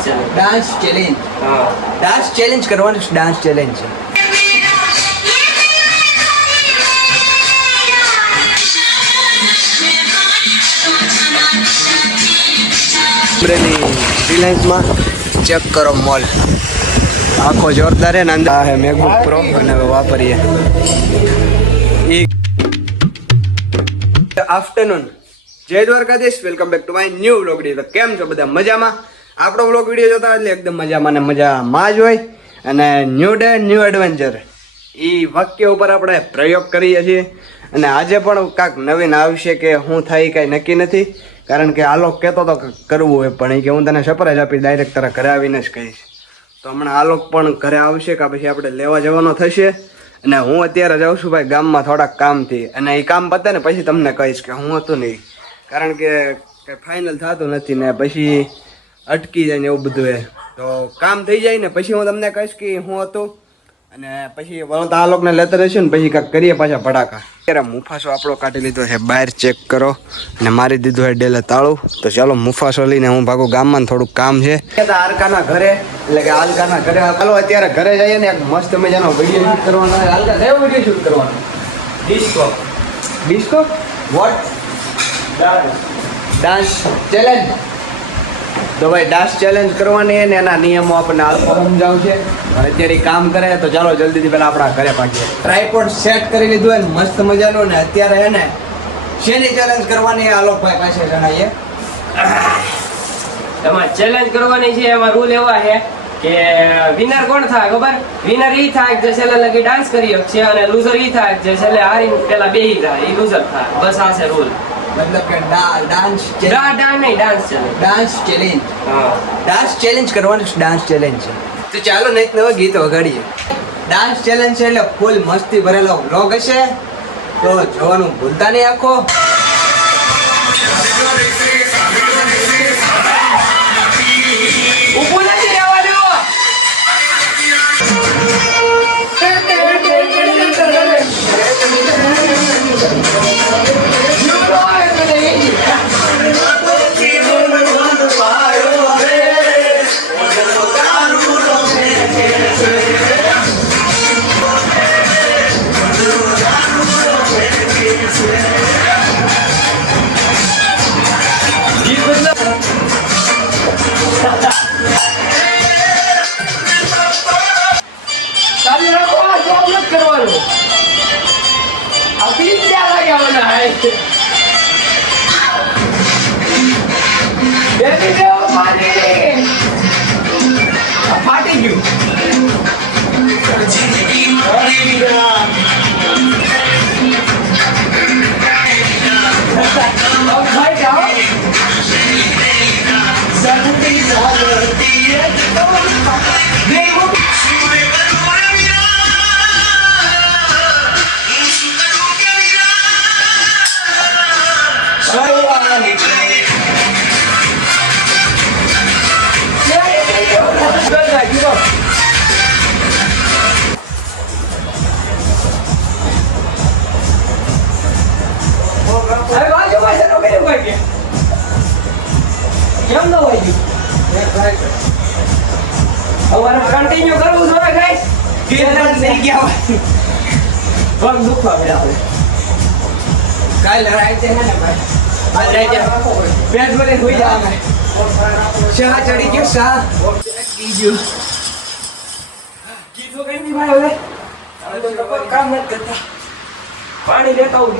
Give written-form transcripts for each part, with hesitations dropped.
Dance challenge dance challenge करवाना dance challenge છે રિલાયન્સમાં check કરો મોલ આખો જોરદાર હે ને અંદર હે મેકબુક પ્રો અને વાપરીએ આફ્ટરનૂન જય Dwarkadhish welcome back to my new vlog video. તો કેમ છો બધા મજામાં? આપણો વ્લોગ વિડીયો જોતા એટલે એકદમ મજામાં ને મજામાં જ હોય અને ન્યૂ ડે ન્યૂ એડવેન્ચર એ વાક્ય ઉપર આપણે પ્રયોગ કરીએ છીએ અને આજે પણ કાંઈક નવીન આવશે કે શું થાય કાંઈ નક્કી નથી કારણ કે આલોક કહેતો તો કરવું હોય પણ એ કે હું તને સરપ્રાઈઝ આપી ડાયરેક્ટ તારા ઘરે આવીને જ કહીશ. તો હમણાં આલોક પણ ઘરે આવશે કે પછી આપણે લેવા જવાનો થશે અને હું અત્યારે જાઉં છું ભાઈ ગામમાં થોડાક કામથી અને એ કામ પતે ને પછી તમને કહીશ કે હું હતું નહીં કારણ કે ફાઇનલ થતું નથી ને પછી અટકી જાય ને એવું બધું એ તો કામ થઈ જાય ને પછી હું તમને કહીશ કે હું હતું અને પછી વળતા આ લોકોને લેતા રહીશું ને પછી કાંઈક કરીએ પાછા ભડાકા. અત્યારે મુફાસો આપણો કાઢી લીધો છે બહાર ચેક કરો અને મારી દીધું છે ડેલે તાળું. તો ચાલો મુફાસો લઈને હું ભાગું ગામમાં થોડુંક કામ છે આલકાના ઘરે એટલે કે આલકાના ઘરે ચાલો અત્યારે ઘરે જઈએ ને એક મસ્ત મજાનો વિડીયો શૂટ કરવાનો આલકા કયો વિડીયો શૂટ કરવાનો disco disco what dance challenge. તો ભાઈ ડાન્સ ચેલેન્જ કરવાની ને એના નિયમો આપણને આલ્ફા સમજાવું છે અત્યારે કામ કરે તો ચાલો જલ્દીથી પહેલા આપણા ઘરે પાકીએ. ટ્રાયપોડ સેટ કરી લીધું હોય ને મસ્ત મજાનું ને અત્યારે હે ને શેની ચેલેન્જ કરવાની આલોકભાઈ પાસે જણાવીએ. તમારે ચેલેન્જ કરવાની છે એમાં રૂલ એવા છે કે વિનર કોણ થાય ખબર? વિનર ઈ થાય જે છેલ્લે લગી ડાન્સ કરી શકશે અને લૂઝર ઈ થાય જે છેલ્લે હારી પેલા બેહી જાય ઈ લૂઝર થાય. બસ આ છે રૂલ. मतलब કે ડાન્સ ડાન્સ ચેલેન્જ હા ડાન્સ ચેલેન્જ કરવાનું ડાન્સ ચેલેન્જ છે. તો ચાલો નહીં નવા ગીત વગાડીએ. ડાન્સ ચેલેન્જ છે એટલે ફૂલ મસ્તી ભરેલો વ્લોગ હશે તો જોવાનું ભૂલતા નહીં આખો. ઊભું નથી રહેવાનું. ફાટી ગયું. કેમ ન હોય અમારે કન્ટિન્યુ કરવું જોઈએ ગાઈસ. કેરળ નહીં ગયા પગ દુખવા પડે. કાલ લડાઈ છે ને ભાઈ આ લડાઈ છે પેટ ભરે હોઈ જા અમે શાહ ચડી ગયો શાહ કીજો કીધું કઈ નહીં ભાઈ હવે તો કામ નથી કરતા. પાણી લેતા હું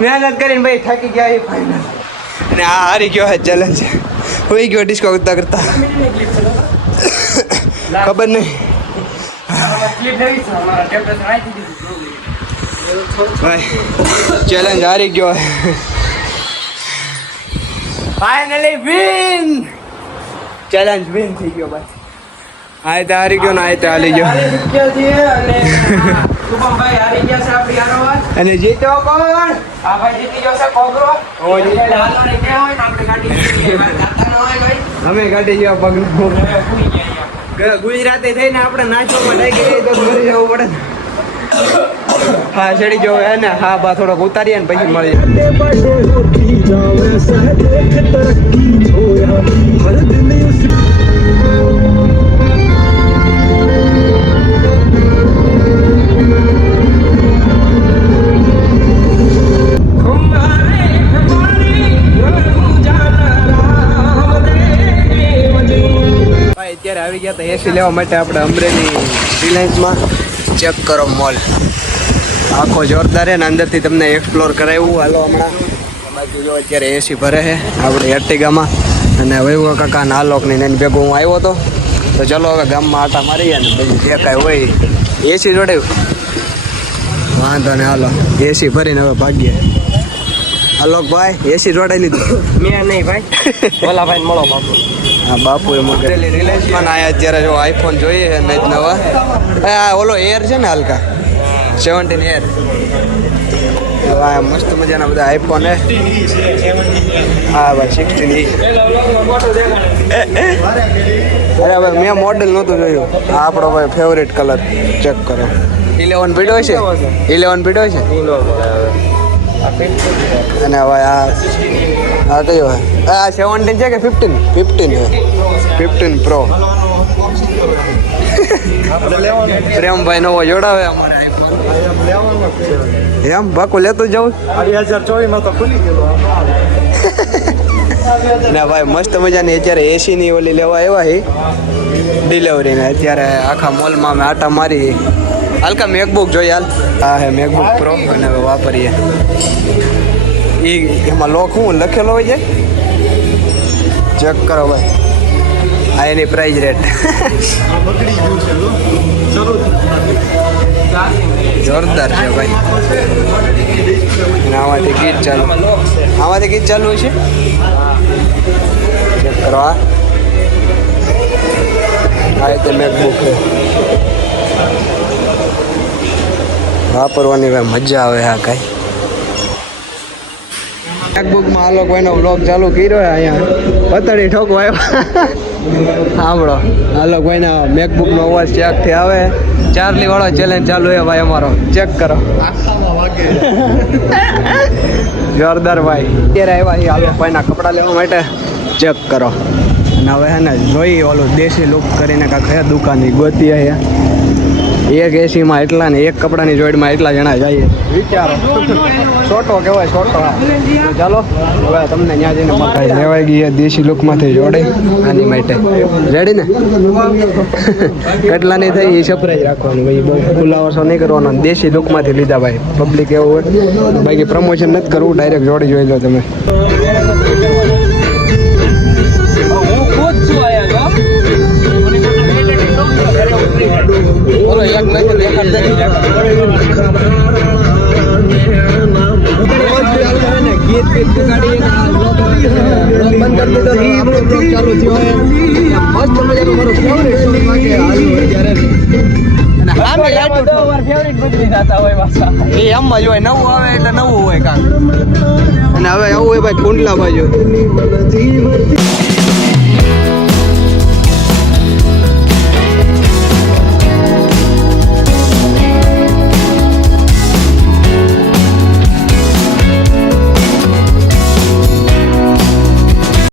મહેનત કરીને ભાઈ થાકી ગયા એ ફાઇનલ અને આ હારી ગયો હે ચેલેન્જ હોઈ ગયો ડિસ્કો કરતા કરતા ખબર નહીં ભાઈ ચેલેન્જ હારી ગયો ફાઇનલી વિન ચેલેન્જ વિન થઈ ગયો ભાઈ આ તો હારી ગયો ને આ તો હારી ગયો અને જીતો કોણ અમે કાઢી ગયા પગ ગુજરાતી થઈને આપણે નાચવામાં લાગી ગઈ તો ઘરે જવું પડે ને હા ચડી જવો હે ને હા બા થોડોક ઉતારીએ ને પછી મળીએ અત્યારે આવી ગયા હતા એસી લેવા માટે આપણે અમરેલી રિલાયન્સમાં ચેક કરો મોલ આખો જોરદાર છે ને અંદરથી તમને એક્સપ્લોર કરાવ્યું હાલો હમણાં બાકી જો અત્યારે એસી ભરે છે આપણે એર્ટિગામાં અને વૈભવ કાકા નાલોકની એની ભેગું હું આવ્યો હતો તો ચલો હવે ગામમાં આટા મારીએ ને પછી જે કાંઈ હોય એસી જોડાયું વાંધો ને હાલો એસી ભરીને હવે ભાગીએ આલોકભાઈ એસી જોડાઈ લીધું મેં નહીં ભાઈ ઓલા ભાઈ મળો બાપુ હા બાપુ એ મોકલેલી રિલાયન્સમાં આયા અત્યારે જો આઈફોન જોઈએ છે નહીં નવા આ ઓલો એર છે ને હલકા 17 એર મસ્ત મજાના બધા આઈફોન હે હા ભાઈ 16 અરે ભાઈ મેં મોડેલ નહોતું જોયું આ આપણો ભાઈ ફેવરેટ કલર ચેક કરો 11 પીડો છે 11 પીડો છે અને હવે આ કયો આ 17 છે કે 15 છે 15 પ્રો પ્રેમભાઈ નવો જોડાવે અમારે એમ બાકુ લેતું જવું 2024 તો ખુલી ગયેલો ના ભાઈ મસ્ત મજાની અત્યારે એસીની ઓલી લેવા આવ્યા છે ડિલિવરીને અત્યારે આખા મોલમાં અમે આટા મારી હલકા મેકબુક જોઈએ હાલ હા હે મેકબુક પ્રો અને હવે વાપરીએ એમાં લોક શું લખેલો હોય છે ચેક કરો ભાઈ આ એની પ્રાઇસ રેટ જોરદાર છે ભાઈ. અને આમાંથી ગીત ચાલુ, આમાંથી ગીત ચાલુ છે. ચેક કરો આ રીતે મેકબુક છે. વાપરવાની ભાઈ મજા આવે હા કઈ. મેકબુકમાં આ લોકો એનો વ્લોગ ચાલુ કર્યો અહીંયા પતળી ઠોકવા આવ્યો. સાંભળો આ લોકો એના મેકબુકનો અવાજ ચેકથી આવે. ચાર્લી વાળો ચેલેન્જ ચાલુ છે ભાઈ અમારો. ચેક કરો જોરદાર ભાઈ. અત્યારે આવ્યા છીએ ભાઈના કપડાં લેવા માટે. ચેક કરો. અને હવે હે ને જોઈએ ઓલું દેશી લુક કરીને કાંક હે દુકાનની ગોતી અહીંયા. એક એસીમાં એટલા ને એક કપડાની જોડમાં એટલા જણા જઈએ. વિચારો છોટો કહેવાય છોટો. ચાલો હવે તમને ત્યાં જઈને બતાવી. લેવાઈ ગઈ દેશી લુકમાંથી જોડે આની માટે. રેડી ને કેટલાની થઈ એ સરપ્રાઈઝ રાખવાનું ભાઈ. બહુ ખુલ્લાવરસો નહીં કરવાનો. દેશી લુકમાંથી લીધા ભાઈ. પબ્લિક એવું હોય બાકી પ્રમોશન નથી કરવું. ડાયરેક્ટ જોડી જોઈ લો તમે. બોલો એક નજર દેખાડ ગીત ગીત ગાડી બંધ કરી દીધો. ચાલુ થયો મસ્ત મજાનો મારો ફેવરેટ સોંગ વાગે હાલ હોય ત્યારે. એ એમ જ હોય. નવું આવે એટલે નવું હોય કાંક. અને હવે આવું હોય ભાઈ કુંડલા બાજુ.